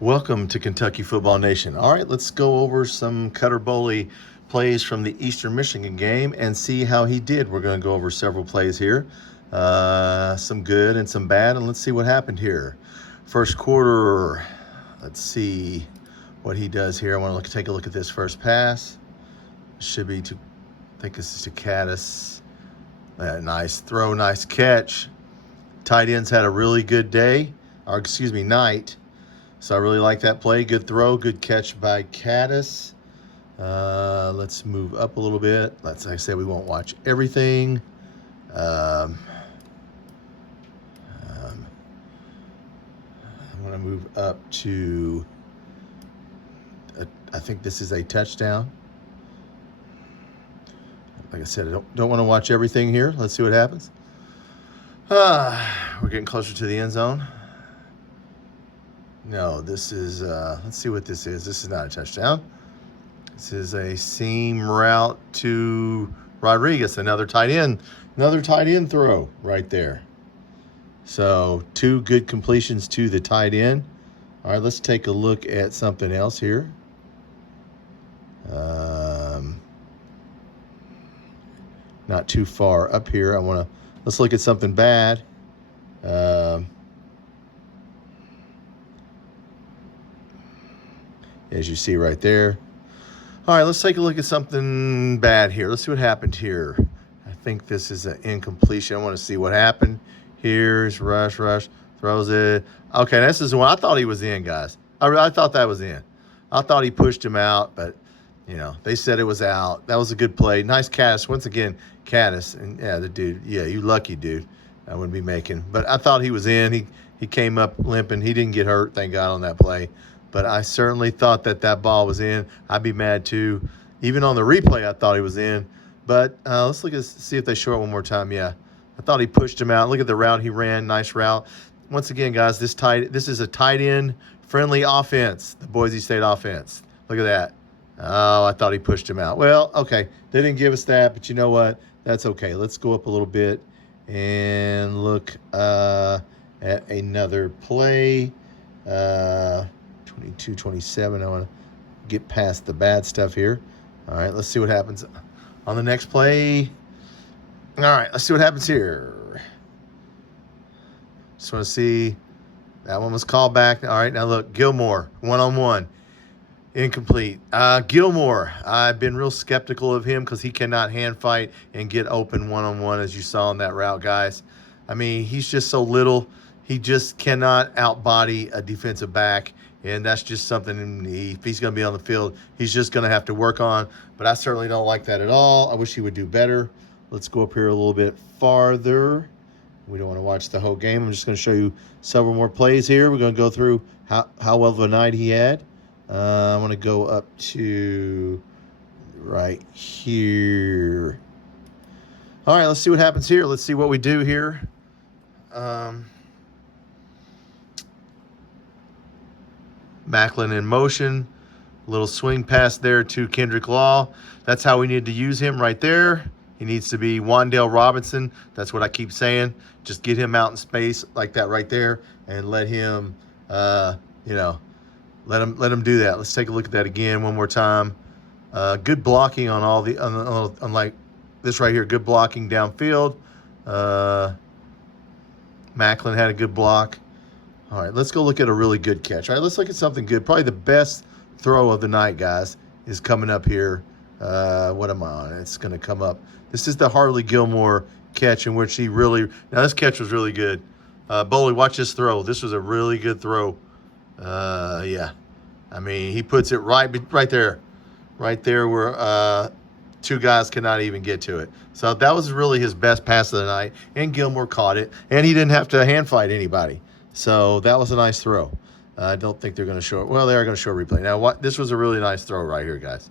Welcome to Kentucky Football Nation. All right, let's go over some Cutter Boley plays from the Eastern Michigan game and see how he did. We're going to go over several plays here, some good and some bad, and let's see what happened here. First quarter, let's see what he does here. I want to take a look at this first pass. Should be to, I think this is to Caddis. Nice throw, nice catch. Tight ends had a really good day, or excuse me, night. So I really like that play. Good throw, good catch by Caddis. Let's move up a little bit. Like I said, we won't watch everything. I'm going to move up to, I think this is a touchdown. Like I said, I don't want to watch everything here. Let's see what happens. We're getting closer to the end zone. No, this is, let's see what this is. This is not a touchdown. This is a seam route to Rodriguez, another tight end throw right there. So 2 good completions to the tight end. All right, let's take a look at something else here. Not too far up here. Let's look at something bad. As you see right there. All right, let's take a look at something bad here. Let's see what happened here. I think this is an incompletion. I want to see what happened. Here's rush, throws it. Okay, this is one I thought he was in, guys. I thought that was in. I thought he pushed him out, but, you know, they said it was out. That was a good play. Nice Caddis. Once again, Caddis. And, yeah, the dude, yeah, you lucky dude. I wouldn't be making. But I thought he was in. He came up limping. He didn't get hurt, thank God, on that play. But I certainly thought that ball was in. I'd be mad too. Even on the replay, I thought he was in. But let's see if they show it one more time. Yeah, I thought he pushed him out. Look at the route he ran. Nice route. Once again, guys, this is a tight end friendly offense. The Boise State offense. Look at that. Oh, I thought he pushed him out. Well, okay, they didn't give us that, but you know what? That's okay. Let's go up a little bit and look at another play. 22-27. I want to get past the bad stuff here. All right, let's see what happens on the next play. All right, let's see what happens here. Just want to see. That one was called back. All right, now look, Gilmore, one-on-one. Incomplete. Gilmore, I've been real skeptical of him because he cannot hand fight and get open one-on-one, as you saw in that route, guys. I mean, he's just so little. He just cannot outbody a defensive back, and that's just something if he's going to be on the field, he's just going to have to work on. But I certainly don't like that at all. I wish he would do better. Let's go up here a little bit farther. We don't want to watch the whole game. I'm just going to show you several more plays here. We're going to go through how well of a night he had. I want to go up to right here. All right, let's see what happens here. Let's see what we do here. Macklin in motion. Little swing pass there to Kendrick Law. That's how we need to use him right there. He needs to be Wandale Robinson. That's what I keep saying. Just get him out in space like that right there and let him, let him do that. Let's take a look at that again one more time. Good blocking on all the, unlike this right here, good blocking downfield. Macklin had a good block. All right, let's go look at a really good catch. All right, let's look at something good. Probably the best throw of the night, guys, is coming up here. What am I on? It's going to come up. This is the Harley Gilmore catch in which he really – now, this catch was really good. Boley, watch this throw. This was a really good throw. Yeah. I mean, he puts it right there. Right there where 2 guys cannot even get to it. So that was really his best pass of the night, and Gilmore caught it, and he didn't have to hand fight anybody. So that was a nice throw. I don't think they're going to show it. Well, they are going to show a replay. Now, this was a really nice throw right here, guys.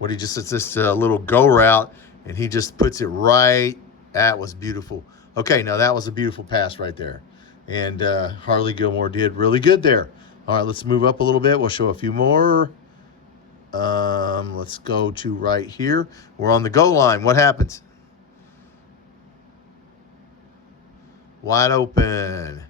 It's just a little go route, and he just puts it right. That was beautiful. Okay, now that was a beautiful pass right there. And Harley Gilmore did really good there. All right, let's move up a little bit. We'll show a few more. Let's go to right here. We're on the goal line. What happens? Wide open.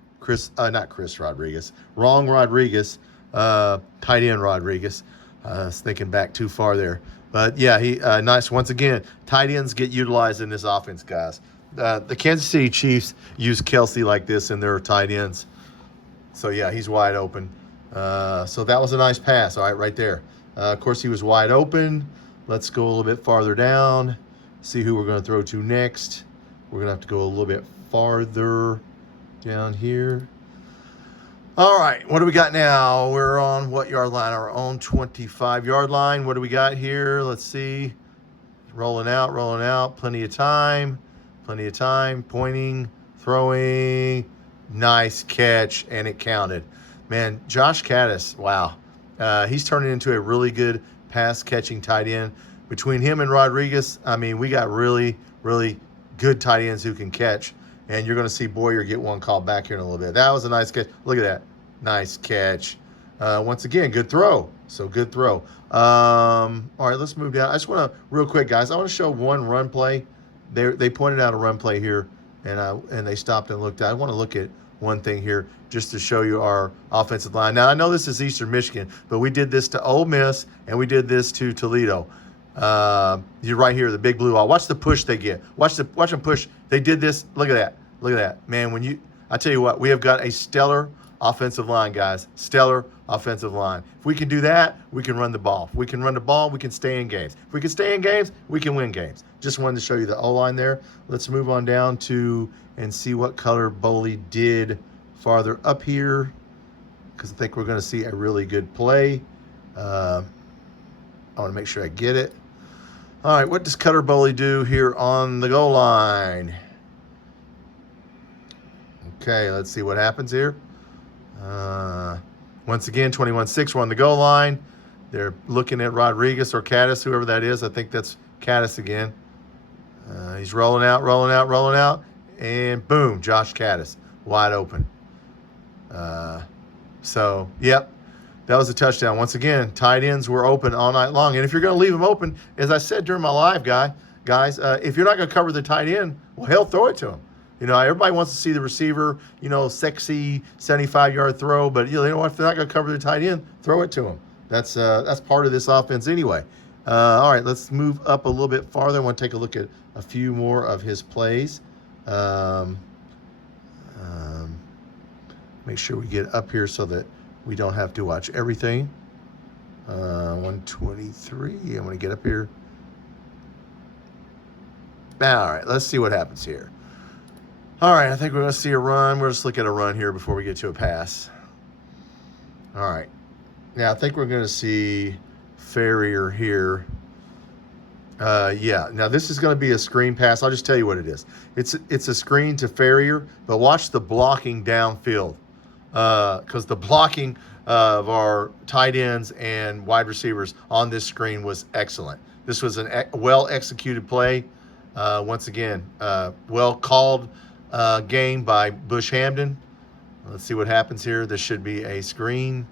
not Chris Rodriguez. Wrong Rodriguez. Tight end Rodriguez. I was thinking back too far there. But, yeah, he nice. Once again, tight ends get utilized in this offense, guys. The Kansas City Chiefs use Kelsey like this in their tight ends. So, yeah, he's wide open. So that was a nice pass, all right, right there. Of course, he was wide open. Let's go a little bit farther down, see who we're going to throw to next. We're going to have to go a little bit farther down here. All right, what do we got now? We're on what yard line? Our own 25-yard line. What do we got here? Let's see. Rolling out. Plenty of time. Pointing, throwing. Nice catch, and it counted. Man, Josh Caddis, wow. He's turning into a really good pass-catching tight end. Between him and Rodriguez, I mean, we got really, really good tight ends who can catch. And you're going to see Boyer get one called back here in a little bit. That was a nice catch. Look at that. Nice catch. Once again, good throw. So good throw. All right, let's move down. I just want to, real quick, guys, I want to show one run play. They pointed out a run play here, and they stopped and looked at it. I want to look at one thing here just to show you our offensive line. Now, I know this is Eastern Michigan, but we did this to Ole Miss, and we did this to Toledo. You're right here, the big blue wall. Watch the push they get. Watch them push. They did this. Look at that. Man, I tell you what, we have got a stellar offensive line, guys. Stellar offensive line. If we can do that, we can run the ball. If we can run the ball, we can stay in games. If we can stay in games, we can win games. Just wanted to show you the O-line there. Let's move on down to and see what color Boley did farther up here, because I think we're going to see a really good play. I want to make sure I get it. All right, what does Cutter Boley do here on the goal line? Okay, let's see what happens here. Once again, 21-6, we're on the goal line. They're looking at Rodriguez or Caddis, whoever that is. I think that's Caddis again. He's rolling out, and boom, Josh Caddis, wide open. So, yep, that was a touchdown. Once again, tight ends were open all night long. And if you're going to leave them open, as I said during my live, guys, if you're not going to cover the tight end, well, hell, throw it to him. You know, everybody wants to see the receiver, sexy 75-yard throw. But, you know what? If they're not going to cover the tight end, throw it to him. That's part of this offense anyway. All right, let's move up a little bit farther. I want to take a look at a few more of his plays. Make sure we get up here so that we don't have to watch everything. 123. I'm going to get up here. All right, let's see what happens here. All right, I think we're going to see a run. We'll just look at a run here before we get to a pass. All right. Now, I think we're going to see Ferrier here. Yeah. Now, this is going to be a screen pass. I'll just tell you what it is. It's a screen to Ferrier, but watch the blocking downfield, because the blocking of our tight ends and wide receivers on this screen was excellent. This was a well-executed play. Once again, well-called game by Bush Hamden. Let's see what happens here. This should be a screen.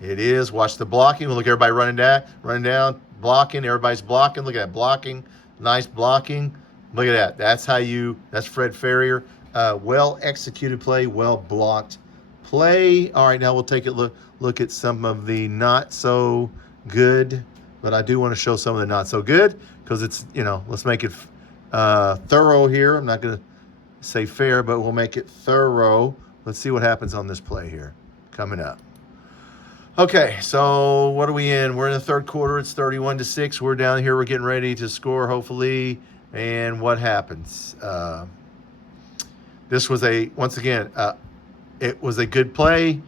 It is. Watch the blocking. Look, everybody running down, blocking. Everybody's blocking. Look at that blocking. Nice blocking. Look at that. That's Fred Ferrier. Well-executed play, well-blocked play. All right, now we'll take a look at some of the not so good, but I do want to show some of the not so good because it's, let's make it thorough here. I'm not going to say fair, but we'll make it thorough. Let's see what happens on this play here coming up. Okay, so what are we in? We're in the third quarter. It's 31-6. We're down here. We're getting ready to score, hopefully. And what happens? This was once again, it was a good play.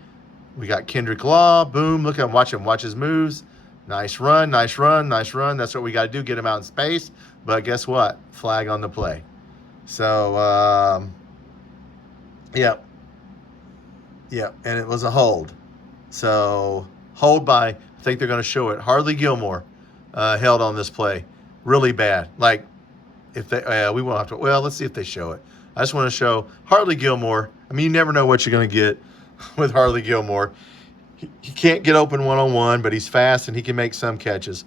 We got Kendrick Law. Boom. Look at him. Watch his moves. Nice run. That's what we got to do, get him out in space. But guess what? Flag on the play. So, yeah, and it was a hold. So, hold by, I think they're going to show it. Harley Gilmore held on this play. Really bad. Like, if they, we won't have to, well, let's see if they show it. I just want to show Harley Gilmore. I mean, you never know what you're going to get with Harley Gilmore. He can't get open one-on-one, but he's fast and he can make some catches.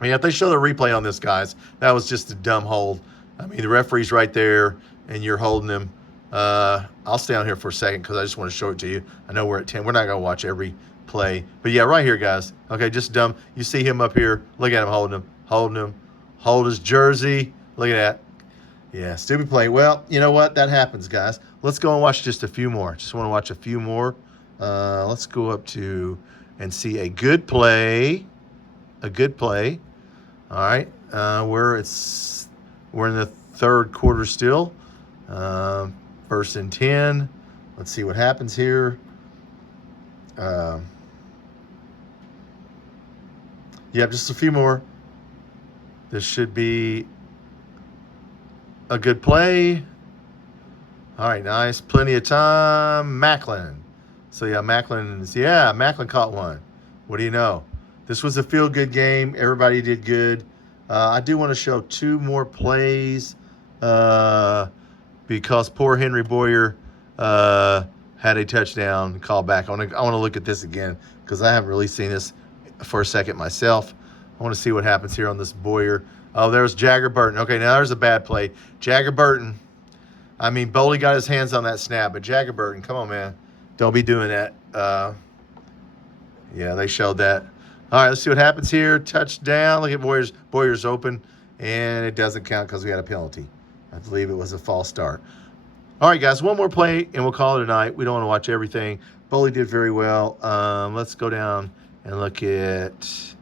I mean, if they show the replay on this, guys, that was just a dumb hold. I mean, the referee's right there, and you're holding him. I'll stay on here for a second because I just want to show it to you. I know we're at 10. We're not going to watch every play. But, yeah, right here, guys. Okay, just dumb. You see him up here. Look at him holding him. Hold his jersey. Look at that. Yeah, stupid play. Well, you know what? That happens, guys. Let's go and watch just a few more. Just want to watch a few more. Let's go up to and see a good play. A good play. All right. We're in the third quarter still. First and 10. Let's see what happens here. Yep, just a few more. This should be a good play. All right, nice. Plenty of time. Macklin. So, yeah, Macklin caught one. What do you know? This was a feel-good game. Everybody did good. I do want to show two more plays because poor Henry Boyer had a touchdown call back. I want to look at this again because I haven't really seen this for a second myself. I want to see what happens here on this Boyer. Oh, there's Jagger Burton. Okay, now there's a bad play. Jagger Burton. I mean, Boley got his hands on that snap, but Jagger Burton, come on, man. Don't be doing that. Yeah, they showed that. All right, let's see what happens here. Touchdown. Look at Boyer's. Boyer's open, and it doesn't count because we had a penalty. I believe it was a false start. All right, guys, one more play, and we'll call it a night. We don't want to watch everything. Boley did very well. Let's go down and look at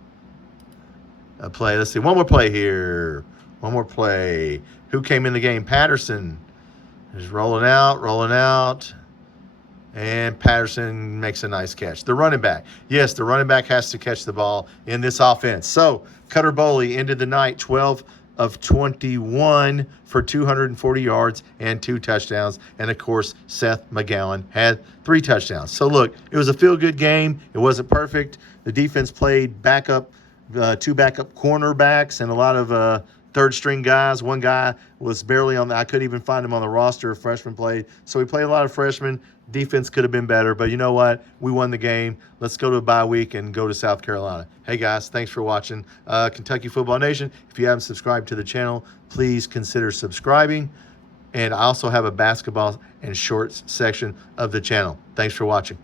a play. Let's see. One more play here. One more play. Who came in the game? Patterson is rolling out. And Patterson makes a nice catch. The running back. Yes, the running back has to catch the ball in this offense. So, Cutter Boley ended the night 12 of 21 for 240 yards and 2 touchdowns. And, of course, Seth McGowan had 3 touchdowns. So, look, it was a feel-good game. It wasn't perfect. The defense played backup, 2 backup cornerbacks and a lot of third-string guys. One guy was barely on I couldn't even find him on the roster. A freshman played. So, we played a lot of freshmen. Defense could have been better, but you know what? We won the game. Let's go to a bye week and go to South Carolina. Hey, guys, thanks for watching Kentucky Football Nation. If you haven't subscribed to the channel, please consider subscribing. And I also have a basketball and shorts section of the channel. Thanks for watching.